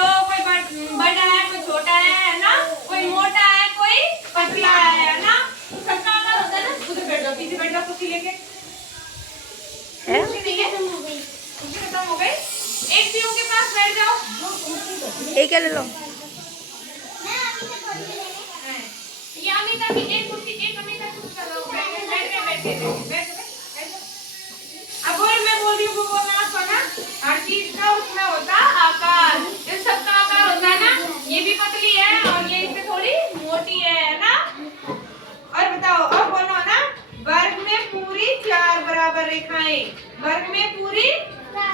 लो, कोई बड़ा है, कोई छोटा है ना, कोई मोटा है, कोई पतला है ना। सबका आकार होता है ना। उधर बैठ जाओ, पीछे बैठ जाओ कुर्सी लेके। कुर्सी खत्म हो गई। एक पीओ के पास बैठ जाओ। एक ले लो। ये अमिता की एक कुर्सी, एक अमिता की कुर्सी लगाओ। बैठ गए। अब मैं बोल रही हूँ वो बोलना सुना। हर चीज का उसमें होता आकार। इन सब का आकार होता है ना। ये भी पतली है और ये इससे थोड़ी मोटी है ना। और बताओ अब बोलो ना। वर्ग में पूरी 4 बराबर रेखाएं। वर्ग में पूरी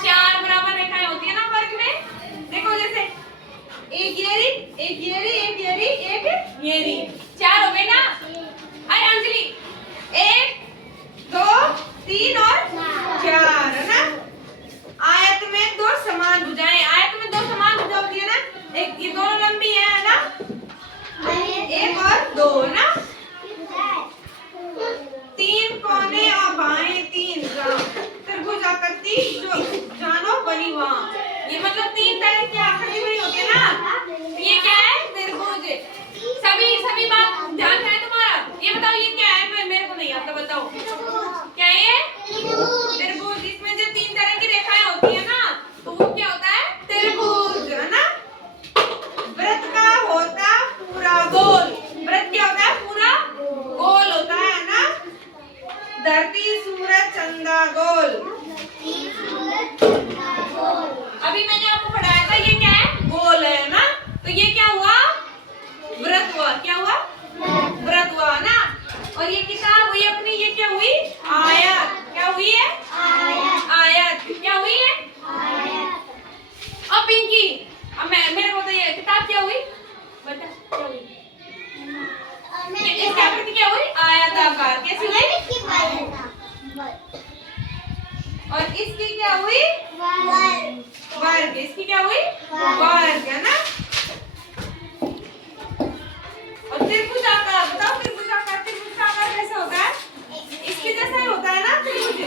4 बराबर रेखाएं होती है ना वर्ग में। देखो जैसे एक येरी, एक येरी, एक येरी, एक येरी, 4 हो गए ना। अरे अंजलि 1 2 3 और 4 है ना। आयत में 2 समान भुजाएं। आयत में 2 समान भुजा होती है ना। एक ये दोनों लंबी है ना। 1 और 2 ना। 3 कोने और बाएं 3 त्रिभुज आकृति जो जानो बनी वहां। ये मतलब 3 तरह की आकृति बनी होती है ना। ये क्या है? त्रिभुज। सभी बात ध्यान है तुम्हारा। ये बताओ ये क्या है? मेरे को नहीं आता, बताओ क्या है ये? त्रिभुज। इसमें जो 3 तरह की रेखाएं होती है ना तो वो क्या होता है? त्रिभुज है ना। वृत्त का होता पूरा गोल। वृत्त क्या होता है? पूरा गोल होता है ना। धरती सूरज चंदा गोल। अभी मैंने आपको पढ़ाया था ये क्या है? गोल है ना। तो ये क्या हुआ? व्रत हुआ। क्या हुआ? व्रत हुआ ना। और ये किताब हुई अपनी, ये क्या हुई? आयत। क्या हुई है? आयत। क्या हुई है? अब पिंकी अब मेरे को बताइए किताब क्या हुई? बता क्या हुई? इसकी आकृति क्या हुई? आयताकार। कैसी हुई? और इसकी क्या हुई? वर्ग। इसकी क्या हुई? वर्ग है ना। और त्रिभुजाकार बताओ। त्रिभुजाकार कैसे होता है? इसके जैसा ही होता है ना त्रिभुज।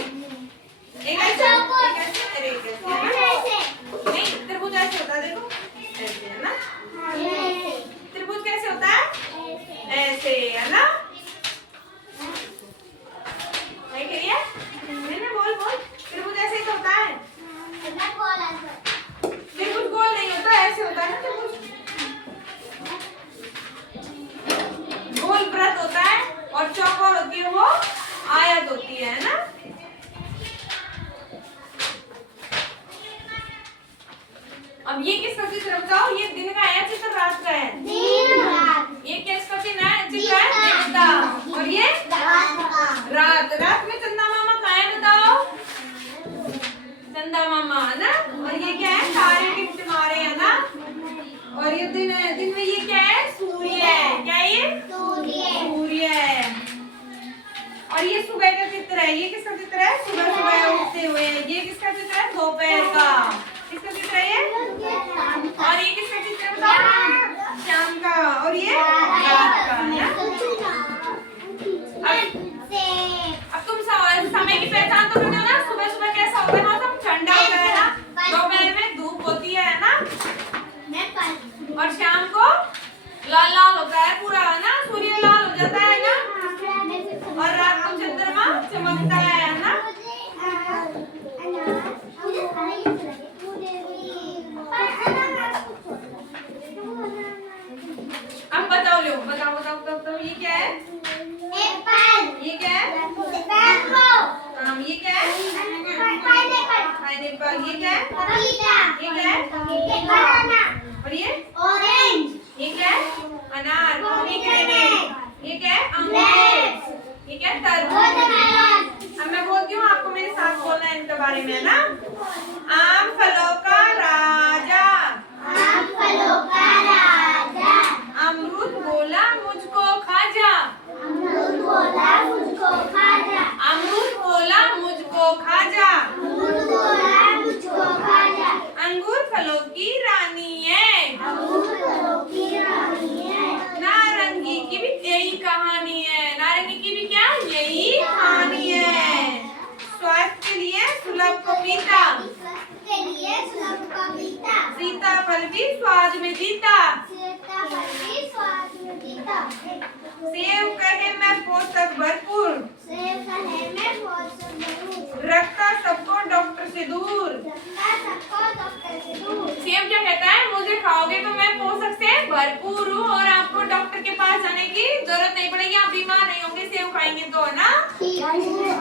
एक ऐसे अरे एक ऐसे नहीं, त्रिभुज ऐसे होता है। देखो ऐसे है ना। त्रिभुज कैसे होता है? ऐसे है ना। नहीं कह रही है? नहीं बोल त्रिभुज ऐसे ही तो होता है। त्रिभुज गोल नहीं होता, ऐसे होता है ना त्रिभुज। गोल वृत्त होता है और चौकोर होती है वो आयत होती है ना। अब ये किसका चित्र बताओ? ये दिन का है चित्र रात का है? ये किसका चित्र है? देवता। और ये रात में चंदा मामा कहाँ है बताओ? चंदा मामा है ना। और ये क्या है? तारे टिमटिमा रहे हैं ना। और ये दिन में ये क्या है? सूर्य है। क्या है ये? सूर्य है। और ये सुबह का चित्र है। ये किसका चित्र है? सुबह उठते हुए। ये किसका चित्र है? दोपहर का। किसका चित्र है ये? और ये किसका चित्र है बताओ? शाम का। और ये रात का है ना। अब तुम समय की पहचान तो करते हो ना। सुबह कैसा होता है मौसम? ठंडा होता है ना। दोपहर में धूप होती है ना। और शाम को लाल होता है पूरा है ना। सूर्य लाल हो जाता है ना। और रात को चंद्रमा चमकता है ना। अब बताओ लो, बताओ ये क्या है? ये क्या है? ये क्या है? पाइनएप्पल। ये क्या है? ये क्या है? और ये ऑरेंज। ये क्या है? अनार। ये क्या है? अंगूर। ये क्या है? तरबूज। अब मैं बोलती हूँ आपको मेरे साथ बोलना है इनके बारे में ना। आम फलों का राजा। अमरूद बोला मुझको खा जा। अमरूद बोला मुझको खा जा। अंगूर फलों की रानी है। नारंगी की भी यही कहानी है। नारंगी की भी क्या? यही कहानी है। स्वास्थ्य के लिए सुलभ पपीता। सीताफल भी स्वाद में जीता। सीताफल भी स्वाद में जीता। सेब कहे मैं पोषक भरपूर। सेब कहे मैं पोषक भरपूर। रखता सबको डॉक्टर से दूर। रखता सबको डॉक्टर से दूर। सेब क्या कहता है, मुझे खाओगे तो मैं पोषक से भरपूर हूँ और आपको डॉक्टर के पास जाने की जरूरत नहीं पड़ेगी, आप बीमार नहीं होंगे सेब खाएंगे तो, है ना। ठीक है।